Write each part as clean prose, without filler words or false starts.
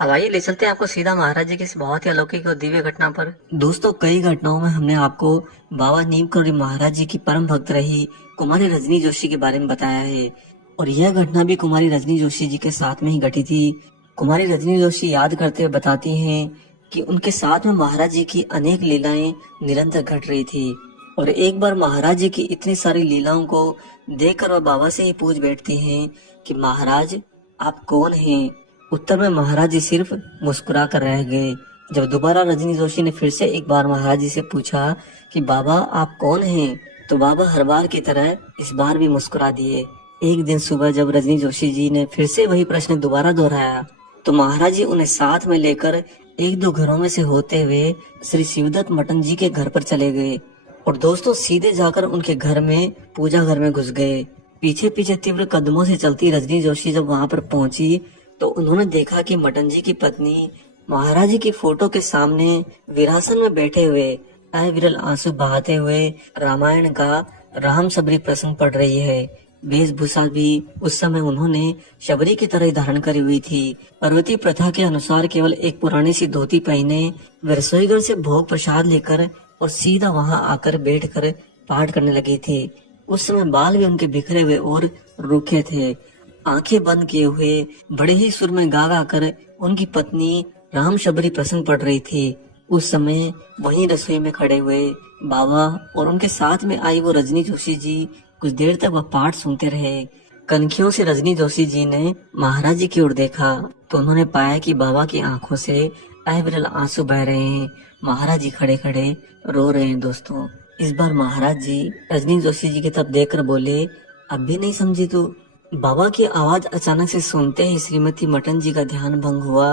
अब आइए ले चलते हैं आपको सीधा महाराज जी की इस बहुत ही अलौकिक और दिव्य घटना पर। दोस्तों, कई घटनाओं में हमने आपको बाबा नीम करोड़ी महाराज जी की परम भक्त रही कुमारी रजनी जोशी के बारे में बताया है, और यह घटना भी कुमारी रजनी जोशी जी के साथ में ही घटी थी। कुमारी रजनी जोशी याद करते हुए बताती हैं कि उनके साथ में महाराज जी की अनेक लीलाएं निरंतर घट रही थी, और एक बार महाराज जी की इतनी सारी लीलाओं को देखकर वह बाबा से ही पूछ बैठती हैं कि महाराज, आप कौन हैं? उत्तर में महाराज जी सिर्फ मुस्कुरा कर रह गए। जब दोबारा रजनी जोशी ने फिर से एक बार महाराज जी से पूछा कि बाबा आप कौन हैं, तो बाबा हर बार की तरह इस बार भी मुस्कुरा दिए। एक दिन सुबह जब रजनी जोशी जी ने फिर से वही प्रश्न दोबारा दोहराया, तो महाराज जी उन्हें साथ में लेकर एक दो घरों में से होते हुए श्री शिवदत्त मटन जी के घर पर चले गए, और दोस्तों सीधे जाकर उनके घर में पूजा घर में घुस गए। पीछे पीछे तीव्र कदमों से चलती रजनी जोशी जब वहां पर पहुंची, तो उन्होंने देखा कि मटन जी की पत्नी महाराज जी की फोटो के सामने वीरासन में बैठे हुए अविरल आंसू बहाते हुए रामायण का राम सबरी प्रसंग पढ़ रही है। वेशभूषा भी उस समय उन्होंने शबरी की तरह धारण करी हुई थी। पर्वतीय प्रथा के अनुसार केवल एक पुरानी सी धोती पहने वे रसोईघर से भोग प्रसाद लेकर और सीधा वहां आकर बैठकर पाठ करने लगी थी। उस समय बाल भी उनके बिखरे हुए और रूखे थे। आंखें बंद किए हुए बड़े ही सुर में गा गा कर उनकी पत्नी राम शबरी प्रसंग पढ़ रही थी। उस समय वहीं रसोई में खड़े हुए बाबा और उनके साथ में आई वो रजनी जोशी जी कुछ देर तक वह पाठ सुनते रहे। कनखियों से रजनी जोशी जी ने महाराज जी की ओर देखा, तो उन्होंने पाया कि बाबा की आंखों से अविरल आंसू बह रहे हैं। महाराज जी खड़े खड़े रो रहे हैं। दोस्तों, इस बार महाराज जी रजनी जोशी जी की तरफ देखकर बोले, अब भी नहीं समझी तू? बाबा की आवाज अचानक से सुनते ही श्रीमती मटन जी का ध्यान भंग हुआ,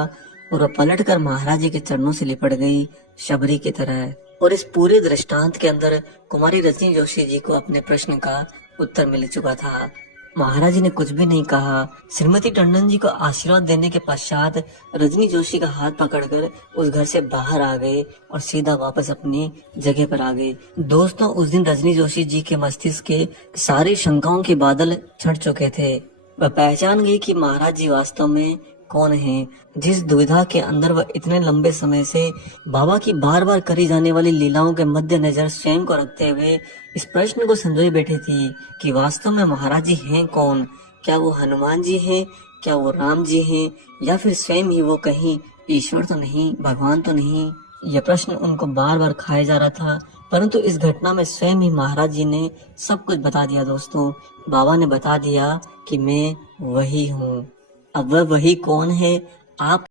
और वह पलट कर महाराज जी के चरणों से लिपट गई शबरी की तरह। और इस पूरे दृष्टांत के अंदर कुमारी रजनी जोशी जी को अपने प्रश्न का उत्तर मिल चुका था। महाराज जी ने कुछ भी नहीं कहा। श्रीमती टंडन जी को आशीर्वाद देने के पश्चात रजनी जोशी का हाथ पकड़कर उस घर से बाहर आ गए और सीधा वापस अपनी जगह पर आ गए। दोस्तों, उस दिन रजनी जोशी जी के मस्तिष्क के सारी शंकाओं के बादल छट चुके थे। वह पहचान गई कि महाराज जी वास्तव में कौन है। जिस दुविधा के अंदर वह इतने लंबे समय से बाबा की बार बार करी जाने वाली लीलाओं के मद्देनजर स्वयं को रखते हुए इस प्रश्न को संजोए बैठे थी कि वास्तव में महाराज जी हैं कौन? क्या वो हनुमान जी हैं? क्या वो राम जी हैं? या फिर स्वयं ही वो कहीं ईश्वर तो नहीं, भगवान तो नहीं? यह प्रश्न उनको बार बार खाया जा रहा था, परंतु इस घटना में स्वयं ही महाराज जी ने सब कुछ बता दिया। दोस्तों, बाबा ने बता दिया कि मैं वही हूँ। अब वह वही कौन है, आप